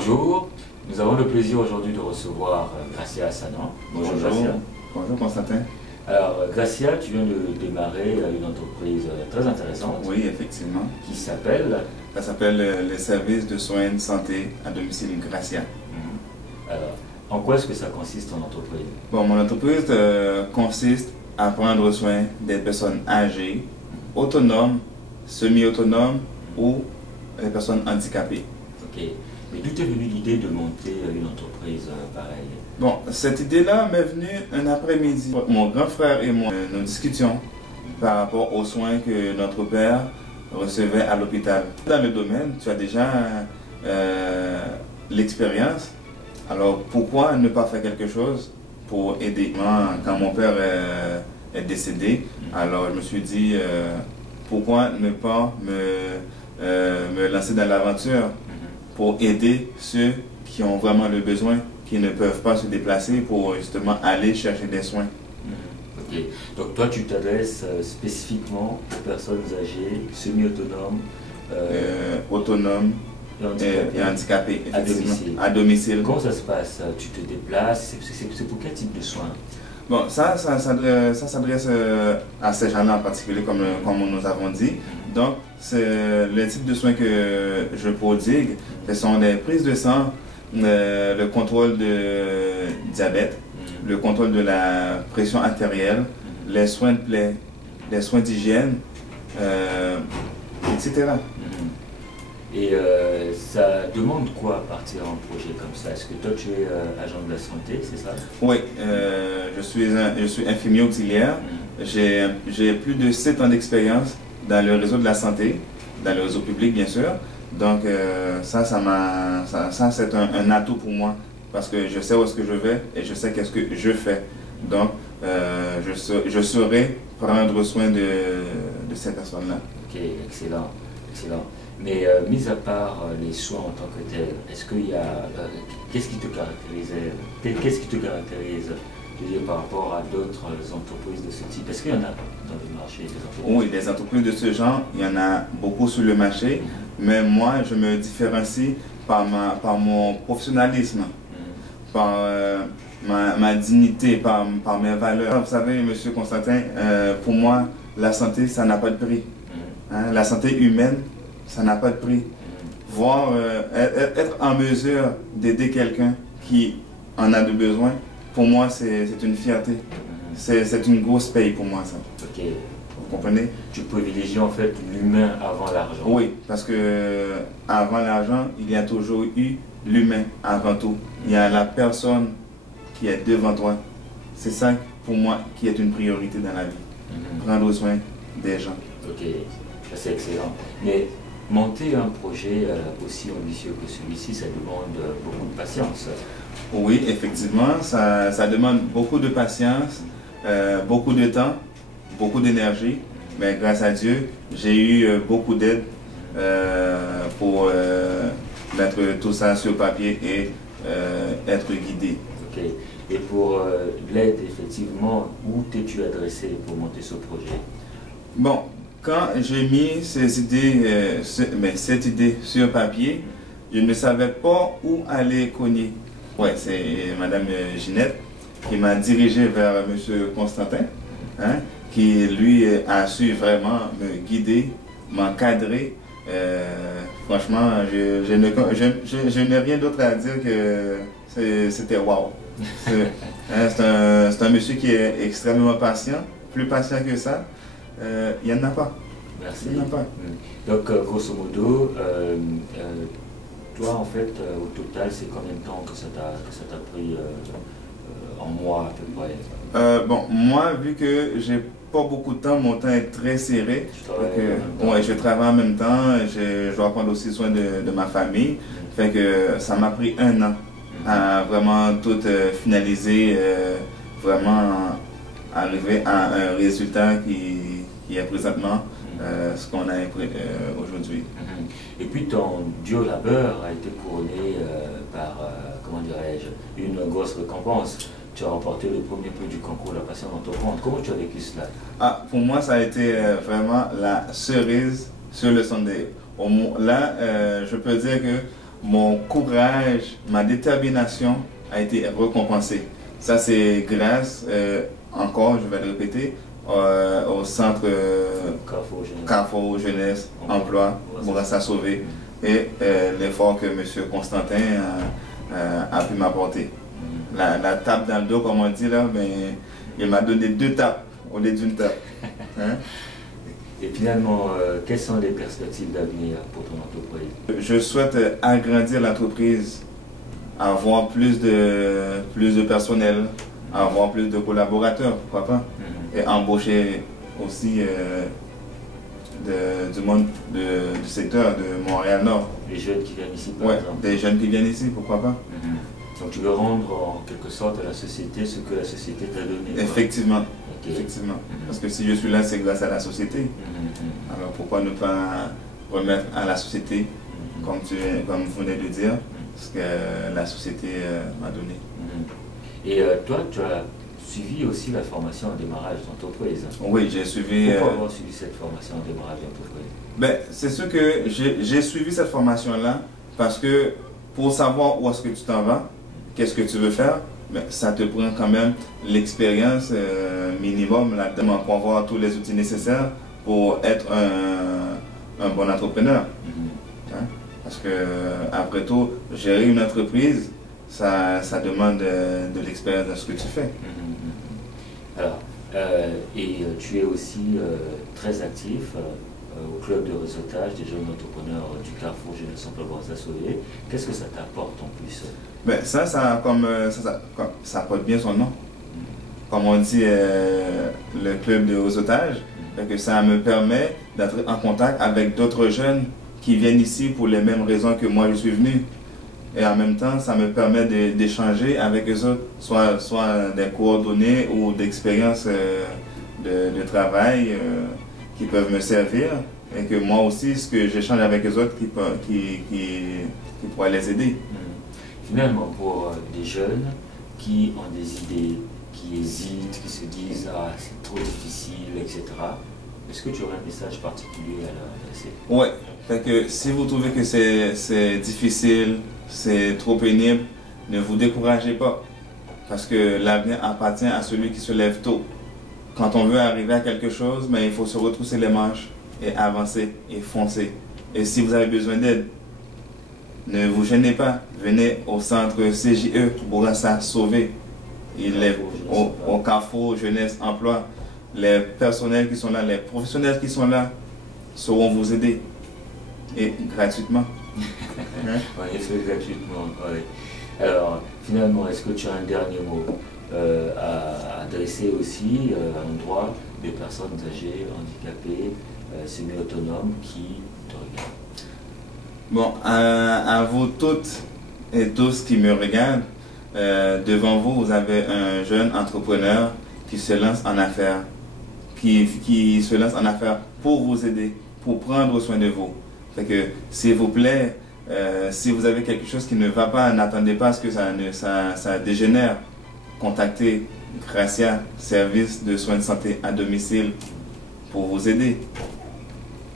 Bonjour, nous avons le plaisir aujourd'hui de recevoir Gracia Assanan. Bonjour. Gracia. Bonjour Constantin. Alors Gracia, tu viens de démarrer une entreprise très intéressante. Oui, effectivement. Qui s'appelle Ça s'appelle les services de soins de santé à domicile Gracia. Alors, en quoi est-ce que ça consiste ton entreprise? Bon, mon entreprise consiste à prendre soin des personnes âgées, autonomes, semi-autonomes ou des personnes handicapées. Ok. Mais d'où est venue l'idée de monter une entreprise pareille? Bon, cette idée-là m'est venue un après-midi. Mon grand frère et moi, nous discutions par rapport aux soins que notre père recevait à l'hôpital. Dans le domaine, tu as déjà l'expérience. Alors pourquoi ne pas faire quelque chose pour aider? Quand mon père est décédé, alors je me suis dit pourquoi ne pas me lancer dans l'aventure pour aider ceux qui ont vraiment le besoin, qui ne peuvent pas se déplacer pour justement aller chercher des soins. Ok. Donc toi tu t'adresses spécifiquement aux personnes âgées, semi-autonomes, autonomes et handicapés, à domicile. Comment ça se passe? Tu te déplaces? C'est pour quel type de soins? Bon, ça s'adresse à ces gens-là en particulier, comme nous avons dit. Donc, c'est le type de soins que je prodigue. Ce sont des prises de sang, le contrôle de diabète, le contrôle de la pression artérielle, les soins de plaie, les soins d'hygiène, etc. Et ça demande quoi partir en projet comme ça? Est-ce que toi tu es agent de la santé, c'est ça? Oui, je suis infirmier auxiliaire. J'ai plus de 7 ans d'expérience dans le réseau de la santé, dans le réseau public bien sûr. Donc ça c'est un atout pour moi parce que je sais où est-ce que je vais et je sais qu'est-ce que je fais. Donc je saurai prendre soin de ces personnes-là. Ok, excellent, excellent. Mais mis à part les soins en tant que tels, est-ce qu'il y a qu'est-ce qui te caractérise? Qu'est-ce qui te caractérise, je veux dire, par rapport à d'autres entreprises de ce type? Est-ce qu'il y en a dans le marché des entreprises? Oui, des entreprises de ce genre, il y en a beaucoup sur le marché, mais moi je me différencie par mon professionnalisme, par ma dignité, par mes valeurs. Vous savez, Monsieur Constantin, pour moi, la santé, ça n'a pas de prix. Hein? La santé humaine, ça n'a pas de prix. Voir, être en mesure d'aider quelqu'un qui en a de besoin, pour moi, c'est une fierté. C'est une grosse paye pour moi, ça. Ok. Vous comprenez? Tu privilégies en fait l'humain avant l'argent. Oui, parce que avant l'argent, il y a toujours eu l'humain avant tout. Il y a la personne qui est devant toi. C'est ça, pour moi, qui est une priorité dans la vie. Prendre soin des gens. Ok, ça c'est excellent. Mais monter un projet aussi ambitieux que celui-ci, ça demande beaucoup de patience. Oui, effectivement, ça demande beaucoup de patience, beaucoup de temps, beaucoup d'énergie. Mais grâce à Dieu, j'ai eu beaucoup d'aide pour mettre tout ça sur papier et être guidé. Ok. Et pour l'aide, effectivement, où t'es-tu adressé pour monter ce projet? Bon, quand j'ai mis cette idée sur papier, je ne savais pas où aller cogner. Ouais, c'est Madame Ginette qui m'a dirigé vers Monsieur Constantin, hein, qui lui a su vraiment me guider, m'encadrer. Franchement, je n'ai rien d'autre à dire que c'était wow. C'est un monsieur qui est extrêmement patient, plus patient que ça. Il n'y en a pas. Merci. Il n'y en a pas. Donc, grosso modo, toi, en fait, au total, c'est combien de temps que ça t'a pris en mois à peu près? Bon, moi, vu que j'ai pas beaucoup de temps, mon temps est très serré. Je travaille en même temps, je dois prendre aussi soin de ma famille. Fait que ça m'a pris 1 an à vraiment tout finaliser, vraiment arriver à un résultat qui est présentement ce qu'on a aujourd'hui. Et puis ton dur labeur a été couronné par, comment dirais-je, une grosse récompense. Tu as remporté le premier prix du concours de la passion d'entreprendre. Comment tu as vécu cela? Pour moi, ça a été vraiment la cerise sur le sundae. Là, je peux dire que mon courage, ma détermination a été récompensée. Ça, c'est grâce, encore, je vais le répéter, au centre Carrefour Jeunesse, Emploi, Bourassa Sauvé, et l'effort que M. Constantin a pu m'apporter. La tape dans le dos, comme on dit là, mais il m'a donné 2 tapes au lieu d'une tape. Hein? Et finalement, quelles sont les perspectives d'avenir pour ton entreprise? Je souhaite agrandir l'entreprise, avoir plus de personnel, avoir plus de collaborateurs, pourquoi pas, et embaucher aussi du monde du secteur de Montréal-Nord. Les jeunes qui viennent ici, par exemple? Des jeunes qui viennent ici, pourquoi pas. Donc tu veux rendre en quelque sorte à la société ce que la société t'a donné? Effectivement. Effectivement. Parce que si je suis là, c'est grâce à la société. Alors pourquoi ne pas remettre à la société, comme vous venez de dire, ce que la société m'a donné. Et toi, tu as suivi aussi la formation en démarrage d'entreprise? Oui, j'ai suivi... Pourquoi avoir suivi cette formation en démarrage d'entreprise? C'est sûr que j'ai suivi cette formation-là parce que pour savoir où est-ce que tu t'en vas, qu'est-ce que tu veux faire, ça te prend quand même l'expérience minimum là-dedans pour avoir tous les outils nécessaires pour être un bon entrepreneur. Hein? Parce que après tout, gérer une entreprise, ça demande de l'expérience dans ce que tu fais. Alors, tu es aussi très actif au club de réseautage des jeunes entrepreneurs du Carrefour Jeunesse Emploi Bourassa Sauvé. Qu'est-ce que ça t'apporte en plus? Ça porte bien son nom. Comme on dit, le club de réseautage, que ça me permet d'être en contact avec d'autres jeunes qui viennent ici pour les mêmes raisons que moi je suis venu. Et en même temps, ça me permet d'échanger avec eux autres, soit des coordonnées ou d'expériences de travail qui peuvent me servir. Et que moi aussi, ce que j'échange avec eux autres qui pourrait les aider. Finalement, pour des jeunes qui ont des idées, qui hésitent, qui se disent « Ah, c'est trop difficile, etc. », est-ce que tu aurais un message particulier à leur adresser? Oui, fait que si vous trouvez que c'est difficile, c'est trop pénible, ne vous découragez pas. Parce que l'avenir appartient à celui qui se lève tôt. Quand on veut arriver à quelque chose, mais il faut se retrousser les manches et avancer et foncer. Et si vous avez besoin d'aide, ne vous gênez pas. Venez au centre CJE Bourassa Sauvé. Il est au Carrefour Jeunesse Emploi. Les personnels qui sont là, les professionnels qui sont là sauront vous aider. Et gratuitement. En effet, gratuitement. Oui. Alors, finalement, est-ce que tu as un dernier mot à adresser aussi à l'endroit des personnes âgées, handicapées, semi-autonomes qui te regardent? Bon, à vous toutes et tous qui me regardent, devant vous, vous avez un jeune entrepreneur qui se lance en affaires, qui se lance en affaires pour vous aider, pour prendre soin de vous. Fait que, s'il vous plaît, si vous avez quelque chose qui ne va pas, n'attendez pas à ce que ça dégénère. Contactez Gracia, service de soins de santé à domicile, pour vous aider.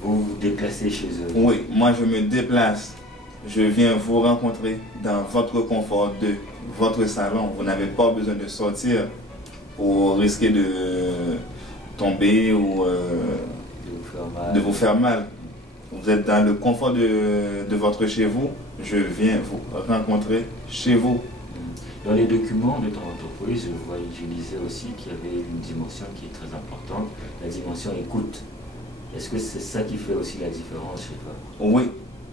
Vous vous déplacez chez eux? Oui, moi je me déplace. Je viens vous rencontrer dans votre confort de votre salon. Vous n'avez pas besoin de sortir pour risquer de tomber ou de vous faire mal. Vous êtes dans le confort de votre chez vous. Je viens vous rencontrer chez vous. Dans les documents de ton entreprise, je lisais aussi qu'il y avait une dimension qui est très importante, la dimension écoute. Est-ce que c'est ça qui fait aussi la différence chez toi? Oui,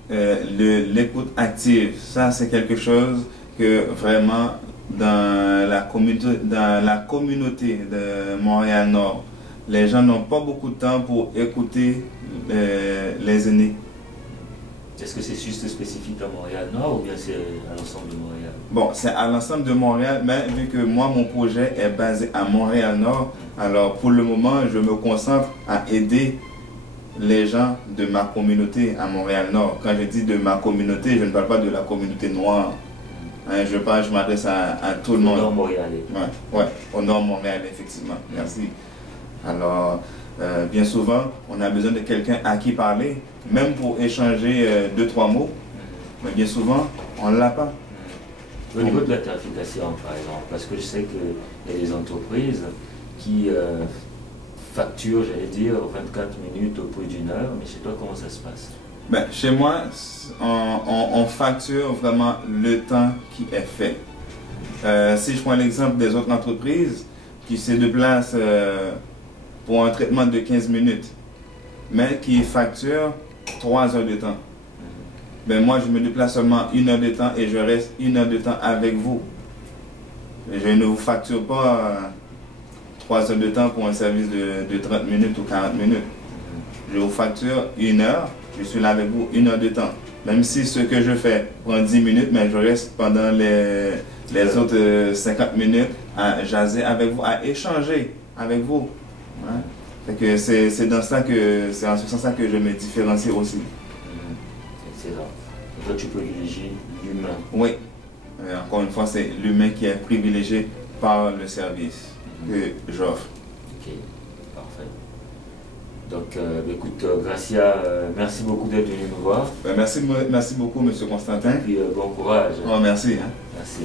l'écoute active, ça c'est quelque chose que vraiment dans la communauté de Montréal-Nord, les gens n'ont pas beaucoup de temps pour écouter les aînés. Est-ce que c'est juste spécifique à Montréal-Nord ou bien c'est à l'ensemble de Montréal? Bon, c'est à l'ensemble de Montréal, mais vu que moi, mon projet est basé à Montréal-Nord, alors pour le moment, je me concentre à aider les gens de ma communauté à Montréal-Nord. Quand je dis de ma communauté, je ne parle pas de la communauté noire. Hein, je m'adresse à tout le monde. Au nord montréalais. Ouais, au nord montréalais, effectivement. Merci. Alors, bien souvent, on a besoin de quelqu'un à qui parler, même pour échanger 2-3 mots. Mais bien souvent, on ne l'a pas. Au niveau de la tarification, par exemple, parce que je sais qu'il y a des entreprises qui facturent, j'allais dire, 24 minutes au prix d'une heure, mais chez toi, comment ça se passe? Ben, chez moi, on facture vraiment le temps qui est fait. Si je prends l'exemple des autres entreprises qui se déplacent pour un traitement de 15 minutes, mais qui facturent 3 heures de temps. Ben moi, je me déplace seulement 1 heure de temps et je reste 1 heure de temps avec vous. Je ne vous facture pas 3 heures de temps pour un service de 30 minutes ou 40 minutes. Je vous facture 1 heure, je suis là avec vous 1 heure de temps. Même si ce que je fais prend 10 minutes, mais je reste pendant les autres 50 minutes à jaser avec vous, à échanger avec vous. Hein? Fait que c'est dans ça que c'est en ce sens que je me différencie aussi. Excellent. Et toi, tu privilégies l'humain. Oui. Encore une fois, c'est l'humain qui est privilégié par le service que j'offre. Ok, parfait. Donc, écoute, Gracia, merci beaucoup d'être venu nous voir. Ben, merci beaucoup, M. Constantin. Et puis, bon courage. Oh, merci. Hein. Merci.